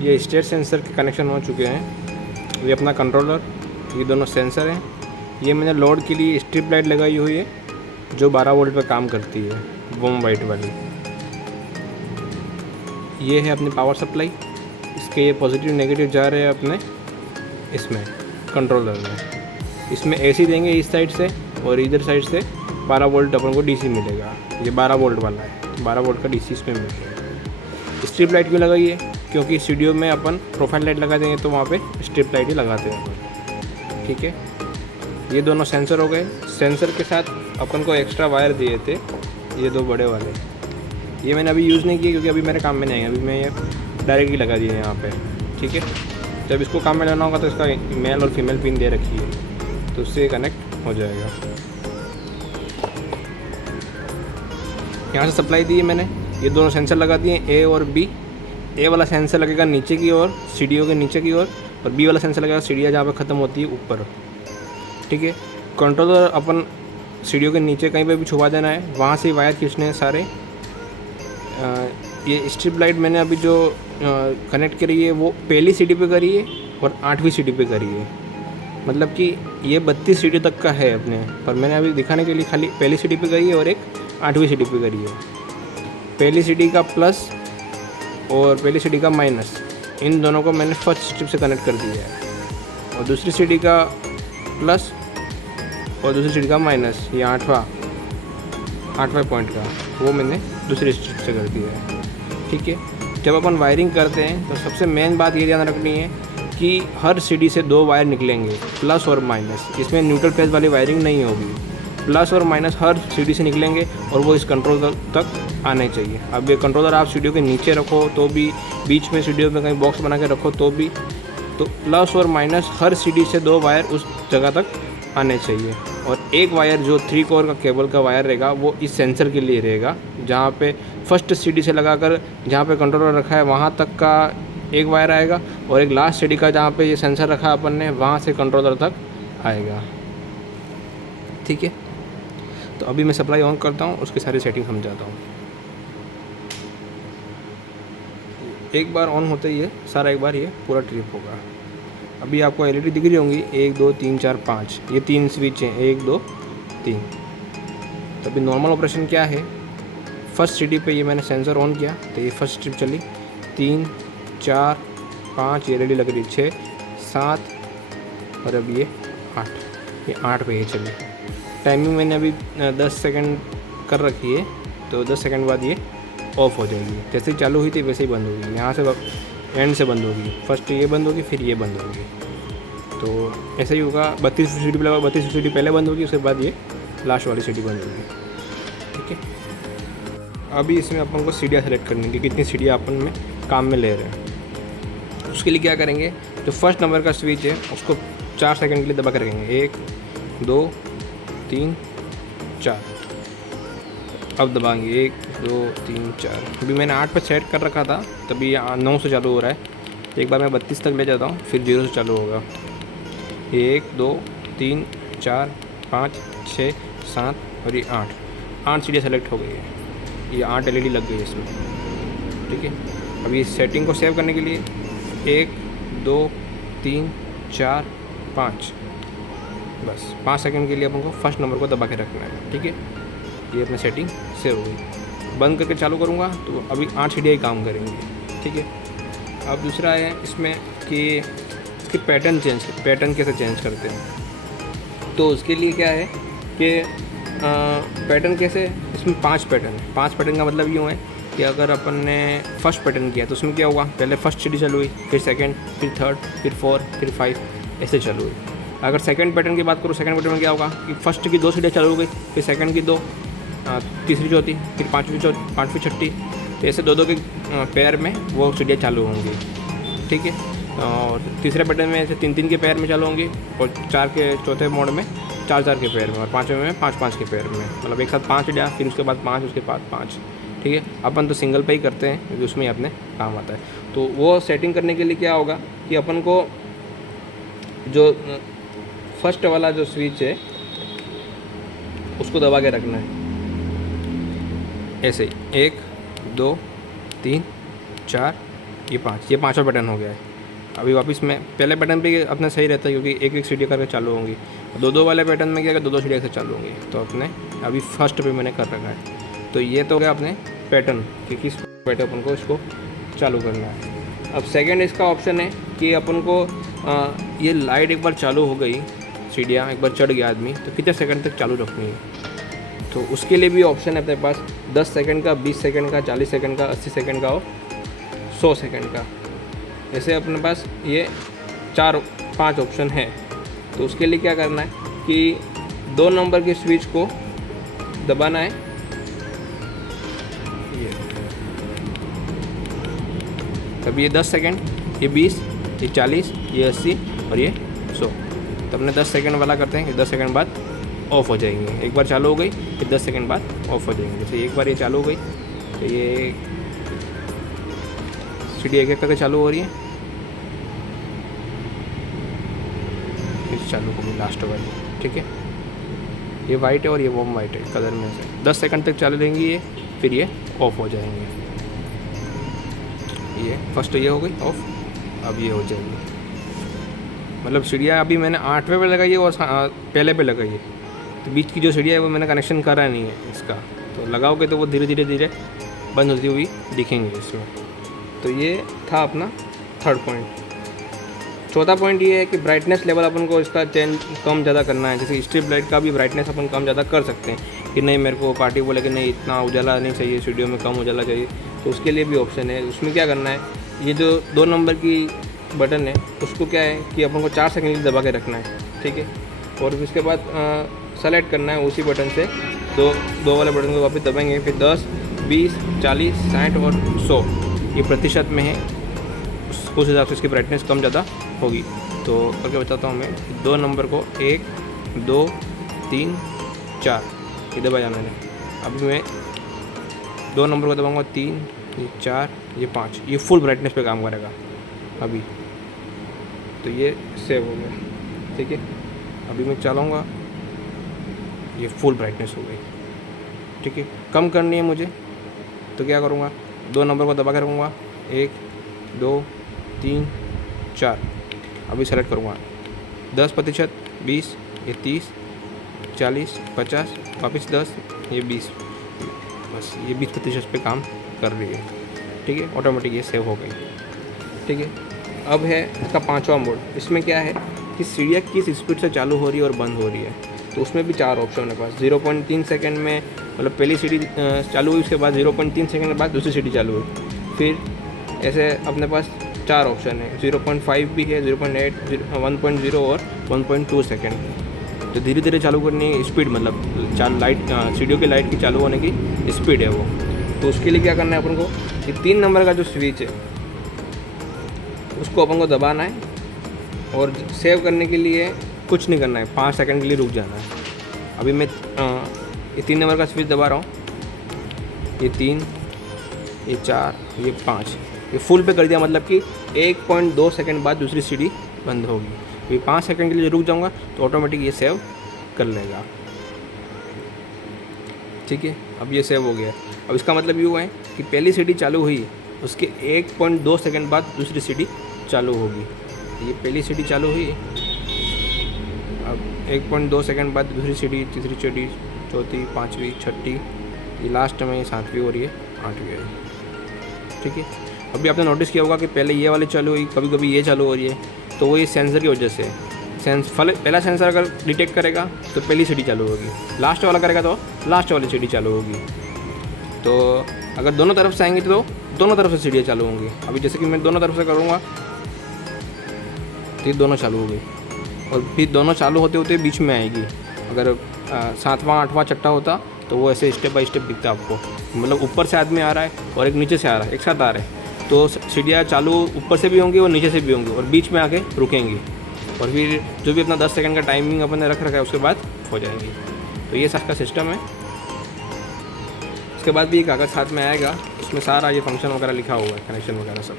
ये state sensor के connection हो चुके हैं। ये अपना कंट्रोलर, ये दोनों सेंसर हैं। ये मैंने लोड के लिए स्ट्रिप लाइट लगाई हुई है जो 12 वोल्ट पर काम करती है, वॉर्म वाइट वाली। ये है अपनी पावर सप्लाई। इसके ये पॉजिटिव नेगेटिव जा रहे हैं अपने इसमें कंट्रोलर में। इसमें एसी देंगे इस साइड से और इधर साइड से 12 वोल्ट अपन को डीसी मिलेगा। ये 12 वोल्ट वाला है, 12 वोल्ट का डीसी इसमें मिलेगा। स्ट्रिप लाइट क्यों लगाई है? क्योंकि स्टूडियो में अपन प्रोफाइल लाइट लगा देंगे तो वहाँ पे स्ट्रिप लाइट ही लगाते हैं अपन। ठीक है, ये दोनों सेंसर हो गए। सेंसर के साथ अपन को एक्स्ट्रा वायर दिए थे, ये दो बड़े वाले। ये मैंने अभी यूज़ नहीं किए क्योंकि अभी मेरे काम में नहीं आएंगे। अभी मैं ये डायरेक्टली लगा दिए यहाँ पे। ठीक है, जब इसको काम में लेना होगा तो इसका मेल और फीमेल पिन दे रखी है, तो उससे कनेक्ट हो जाएगा। यहाँ से सप्लाई दी है मैंने, ये दोनों सेंसर लगा दिए ए और बी। ए वाला सेंसर लगेगा नीचे की ओर, सीढ़ियों के नीचे की ओर, और बी वाला सेंसर लगेगा सीढ़ियाँ जहाँ पे ख़त्म होती है ऊपर। ठीक है, कंट्रोलर अपन सीढ़ियों के नीचे कहीं पे भी छुपा देना है, वहाँ से वायर खींचने हैं सारे। ये स्ट्रिप लाइट मैंने अभी जो कनेक्ट करी है वो पहली सीढ़ी पे करी है और 8वीं सीढ़ी पे करी है। मतलब कि ये 32 सीढ़ी तक का है अपने, पर मैंने अभी दिखाने के लिए खाली पहली सीढ़ी पे करी है और एक 8वीं सीढ़ी पे करी है। पहली सीढ़ी का प्लस और पहली सीढ़ी का माइनस, इन दोनों को मैंने फर्स्ट स्ट्रिप से कनेक्ट कर दिया है। और दूसरी सीढ़ी का प्लस और दूसरी सीढ़ी का माइनस, ये आठवां पॉइंट का, वो मैंने दूसरी स्ट्रिप से कर दिया है। ठीक है, जब अपन वायरिंग करते हैं तो सबसे मेन बात ये ध्यान रखनी है कि हर सीढ़ी से 2 वायर निकलेंगे, प्लस और माइनस। इसमें न्यूट्रल फेज वाली वायरिंग नहीं होगी, प्लस और माइनस हर सीढ़ी से निकलेंगे और वो इस कंट्रोलर तक आने चाहिए। अब ये कंट्रोलर आप सीढ़ियों के नीचे रखो तो भी, बीच में सीढ़ियों में कहीं बॉक्स बना के रखो तो भी, तो प्लस और माइनस हर सीढ़ी से 2 वायर उस जगह तक आने चाहिए। और एक वायर जो 3 कोर का केबल का वायर रहेगा वो इस सेंसर के लिए रहेगा, जहाँ पे फर्स्ट सीढ़ी से लगाकर जहाँ पे कंट्रोलर रखा है वहाँ तक का एक वायर आएगा, और एक लास्ट सीढ़ी का जहाँ पे ये सेंसर रखा है अपन ने, वहाँ से कंट्रोलर तक आएगा। ठीक है, तो अभी मैं सप्लाई ऑन करता हूँ, उसकी सारी सेटिंग समझाता हूँ। एक बार ऑन होते ही सारा एक बार ये पूरा ट्रिप होगा। अभी आपको एलईडी दिख रही होंगी, 1 2 3 4 5, ये 3 स्विच हैं, 1 2 3। तो अभी नॉर्मल ऑपरेशन क्या है, फर्स्ट सीढ़ी पे ये मैंने सेंसर ऑन किया तो ये फर्स्ट स्ट्रिप चली, 3 4 5, ये एलईडी लग रही, 6 7 और अब ये 8, ये 8 पे ये चली। टाइमिंग मैंने अभी 10 सेकंड कर रखी है, तो 10 सेकंड बाद ये ऑफ हो जाएगी। जैसे ही चालू हुई थी वैसे ही बंद होगी, यहाँ से एंड से बंद होगी। फर्स्ट ये बंद होगी, फिर ये बंद होगी। तो ऐसे ही होगा, 32 सीढ़ी पे लगा, 32 सीढ़ी पहले बंद होगी, उसके बाद ये लास्ट वाली सीढ़ी बंद होगी। ठीक है, अभी इसमें अपन को सीढ़ियाँ सेलेक्ट करनी है, कितनी सीढ़ियाँ अपन में काम में ले रहे हैं। उसके लिए क्या करेंगे, जो फर्स्ट नंबर का स्विच है उसको 4 सेकंड के लिए दबा कर रखेंगे, 1 2 3 4। अब दबाएंगे 1 2 3 4। अभी मैंने 8 पर सेट कर रखा था, तभी 9 से चालू हो रहा है। एक बार मैं 32 तक ले जाता हूँ, फिर 0 से चालू होगा। 1 2 3 4 5 6 7 और ये 8 सीढ़ियाँ सेलेक्ट हो गई है। ये 8 एलईडी लग गई है इसमें। ठीक है, अभी इस सेटिंग को सेव करने के लिए 1 2 3 4 5, बस 5 सेकंड के लिए अपन को फर्स्ट नंबर को दबा के रखना है। ठीक है, ये अपनी सेटिंग सेव हो गई। बंद करके चालू करूँगा तो अभी 8 सीढ़ियाँ ही काम करेंगी। ठीक है, अब दूसरा है इसमें कि इसके पैटर्न कैसे चेंज करते हैं। तो उसके लिए क्या है कि पैटर्न कैसे, इसमें 5 पैटर्न है। 5 पैटर्न का मतलब यूँ है कि अगर अपन ने फर्स्ट पैटर्न किया तो उसमें क्या होगा, पहले फर्स्ट सीढ़ी चालू हुई, फिर सेकंड, फिर थर्ड, फिर 4, फिर 5, ऐसे चालू हुई। अगर सेकंड पैटर्न की बात करूँ, सेकंड पैटर्न में क्या होगा कि फर्स्ट की 2 सीढ़ियाँ चालू हो गई, फिर सेकंड की 2, तीसरी चौथी, फिर पाँचवीं छठी, तो ऐसे 2 के पैर में वो सीढ़ियाँ चालू होंगी। ठीक है, और तीसरे पैटर्न में ऐसे 3 के पैर में चालू होंगी, और 4 के चौथे मोड में 4 के पैर में, और 5वें में 5 के पैर में, मतलब एक साथ 5 सीढ़ियाँ, फिर उसके बाद 5, उसके बाद 5। ठीक है, अपन तो सिंगल पे ही करते हैं क्योंकि उसमें ही अपने काम आता है। तो वो सेटिंग करने के लिए क्या होगा कि अपन को जो फर्स्ट वाला जो स्विच है उसको दबा के रखना है, ऐसे ही 1 2 3 4 ये 5, ये 5वां पैटर्न हो गया है। अभी वापस मैं पहले पैटर्न पे अपना सही रहता है क्योंकि एक एक सीढ़ी करके चालू होंगी। 2-2 वाले पैटर्न में क्या 2-2 सीढ़ियाँ से चालू होंगी। तो अपने अभी फर्स्ट पे मैंने कर रखा है। तो ये तो हो गया अपने पैटर्न कि किस पैटर्न अपन को इसको चालू करना है। अब सेकेंड इसका ऑप्शन है कि अपन को ये लाइट एक बार चालू हो गई, सीढ़ियाँ एक बार चढ़ गया आदमी, तो कितने सेकंड तक चालू रखनी है। तो उसके लिए भी ऑप्शन है अपने पास 10 सेकंड का, 20 सेकंड का, 40 सेकंड का, 80 सेकंड का और 100 सेकंड का। ऐसे अपने पास ये 4-5 ऑप्शन है। तो उसके लिए क्या करना है कि 2 नंबर के स्विच को दबाना है, ये तब ये 10 सेकंड, ये 20, ये 40, ये 80 और ये 100। तो अपने 10 सेकंड वाला करते हैं कि 10 सेकंड बाद ऑफ हो जाएंगे। एक बार चालू हो गई फिर 10 सेकंड बाद ऑफ हो जाएंगे। जैसे एक बार ये चालू हो गई तो ये सीढ़ी एक एक करके चालू हो रही है, फिर चालू होगी लास्ट वाली। ठीक है, ये वाइट है और ये वॉर्म वाइट है कलर में से। 10 सेकंड तक चालू रहेंगी ये, फिर ये ऑफ हो जाएंगे। ये फर्स्ट ये हो गई ऑफ, अब ये हो जाएगी। मतलब सीढ़ियाँ अभी मैंने 8वें पे लगाई है और पहले पे लगाई है। तो बीच की जो सीढ़ियाँ है वो मैंने कनेक्शन करा नहीं है इसका। तो लगाओगे तो वो धीरे धीरे बंद होती हुई दिखेंगे इसमें। तो ये था अपना थर्ड पॉइंट। चौथा पॉइंट ये है कि ब्राइटनेस लेवल अपन को इसका चेंज कम ज़्यादा करना है। जैसे स्ट्रिप लाइट का भी ब्राइटनेस अपन कम ज़्यादा कर सकते हैं कि नहीं मेरे को पार्टी बोले कि नहीं इतना उजाला नहीं चाहिए, स्टूडियो में कम उजाला चाहिए। तो उसके लिए भी ऑप्शन है। उसमें क्या करना है, ये जो 2 नंबर की बटन है उसको क्या है कि अपन को 4 सेकंड के लिए दबा के रखना है। ठीक है, और उसके बाद सेलेक्ट करना है उसी बटन से, दो वाले बटन को वापस दबाएंगे। फिर 10, 20, 40, 60 और 100 ये प्रतिशत में है, उस हिसाब से इसकी ब्राइटनेस कम ज़्यादा होगी। तो करके बताता हूँ मैं। 2 नंबर को 1, 2, 3, 4 ये दबाया मैंने। अभी मैं 2 नंबर को दबाऊँगा 3, ये 4, ये 5, ये फुल ब्राइटनेस पे काम करेगा अभी। तो ये सेव हो गया। ठीक है, अभी मैं चलाऊँगा, ये फुल ब्राइटनेस हो गई। ठीक है, कम करनी है मुझे तो क्या करूँगा, 2 नंबर को दबा के रखूँगा, 1, 2, 3, 4। अभी सेलेक्ट करूँगा 10%, 20, ये 30, 40, 50, वापस 10, ये 20, बस ये 20% पे काम कर रही है। ठीक है, ऑटोमेटिक ये सेव हो गई। ठीक है, अब है इसका 5वां मोड। इसमें क्या है कि सीढ़ियाँ किस स्पीड से चालू हो रही है और बंद हो रही है। तो उसमें भी 4 ऑप्शन है पास। 0.3 सेकंड में मतलब पहली सीढ़ी चालू हुई, उसके बाद 0.3 सेकंड के बाद दूसरी सीढ़ी चालू हुई। फिर ऐसे अपने पास 4 ऑप्शन है। 0.5 भी है, 0.8, 1.0 और 1.2 सेकंड। तो धीरे धीरे चालू करनी है स्पीड, मतलब लाइट सीढ़ियों की लाइट की चालू होने की स्पीड है वो। तो उसके लिए क्या करना है अपन को, ये 3 नंबर का जो स्विच है उसको अपन को दबाना है और सेव करने के लिए कुछ नहीं करना है, 5 सेकंड के लिए रुक जाना है। अभी मैं ये 3 नंबर का स्विच दबा रहा हूँ, ये 3, ये 4, ये 5, ये फुल पे कर दिया। मतलब कि 1.2 सेकंड बाद दूसरी सीढ़ी बंद होगी। अभी 5 सेकंड के लिए रुक जाऊँगा तो ऑटोमेटिक ये सेव कर लेगा। ठीक है, अब ये सेव हो गया। अब इसका मतलब ये हुआ है कि पहली सीढ़ी चालू हुई, उसके 1.2 सेकंड बाद दूसरी सीढ़ी चालू होगी। ये पहली सीढ़ी चालू हुई, अब 1.2 सेकंड बाद दूसरी सीढ़ी, तीसरी सीढ़ी, चौथी, 5वीं, 6ठी, ये लास्ट में 7वीं हो रही है, 8वीं है। ठीक है, अभी आपने नोटिस किया होगा कि पहले ये वाली चालू हुई, कभी कभी ये चालू हो रही है। तो वो ये सेंसर की वजह से पहला सेंसर अगर डिटेक्ट करेगा तो पहली सीढ़ी चालू होगी, लास्ट वाला करेगा तो लास्ट वाली सीढ़ी चालू होगी। तो अगर दोनों तरफ से आएंगे तो दोनों तरफ से सीढ़ियाँ चालू होंगी। अभी जैसे कि मैं दोनों तरफ से करूँगा तो ये दोनों चालू हो गई, और फिर दोनों चालू होते होते बीच में आएगी। अगर 7वां 8वां छठा होता तो वो ऐसे स्टेप बाय स्टेप दिखता आपको, मतलब ऊपर से आदमी आ रहा है और एक नीचे से आ रहा है, एक साथ आ रहे हैं। तो सीढ़ियाँ चालू ऊपर से भी होंगी और नीचे से भी होंगी और बीच में आके रुकेंगी, और फिर जो भी अपना 10 सेकंड का टाइमिंग अपन ने रख रखा है उसके बाद हो जाएंगी। तो ये सबका सिस्टम है। उसके बाद भी एक कागज़ साथ में आएगा, उसमें सारा ये फंक्शन वगैरह लिखा हुआ है, कनेक्शन वगैरह सब।